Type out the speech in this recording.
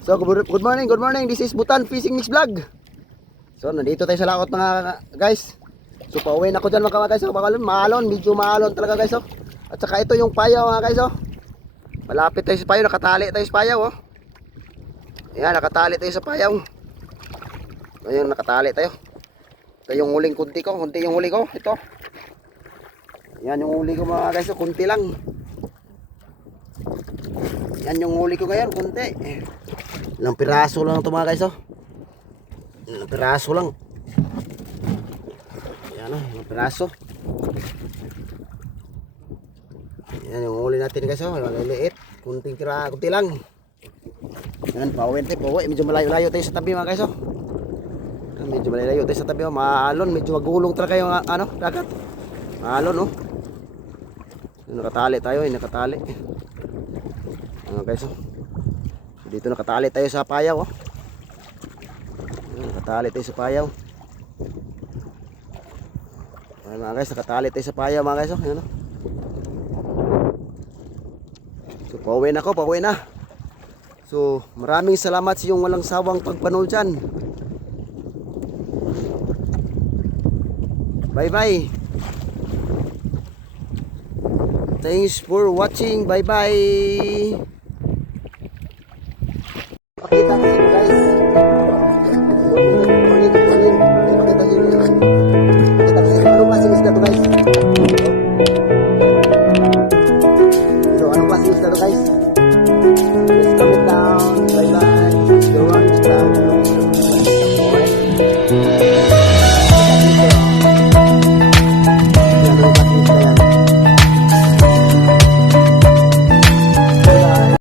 So, good morning, good morning. This is Butan Fishing Mix Vlog. So, nandito tayo sa lakot mga guys. So, pauwi na ako dyan mga guys. Oh. Baka maalon, medyo maalon talaga guys. Oh. At saka ito yung payaw mga guys. Oh. Malapit tayo sa payaw, nakatali tayo sa payaw. Oh. Ayan, nakatali tayo sa payaw. Ayan, nakatali tayo. Ito yung huling kunti ko, kunti yung huli ko. Ito. Yan yung huli ko mga guys. Oh. Kunti lang. Yan yung huli ko ngayon, kunti. Ilang piraso lang ito mga guys, oh. Ilang piraso lang. Yan oh, ilang piraso. Yan yung huli natin guys, oh. Maliliit. Kunting tira, kunti lang. Yan, pauwi tayo, pauwi. Medyo malayo-layo tayo sa tabi mga guys, oh. Medyo malayo tayo sa tabi, oh. Maalon, medyo magulong talaga yung, ah, ano, dagat. Maalon, oh. Nakatali tayo, eh, nakatali. Ano guys, oh. Dito nakatali tayo sa payaw, oh. Ayan, Nakatali tayo sa payaw. Ayan mga guys, nakatali tayo sa payaw mga guys, oh. Ayan, oh. So, pauwi na ako, pauwi na. So, maraming salamat sa iyong walang sawang pagpanood dyan. Bye-bye. Thanks for watching. Bye-bye. Pero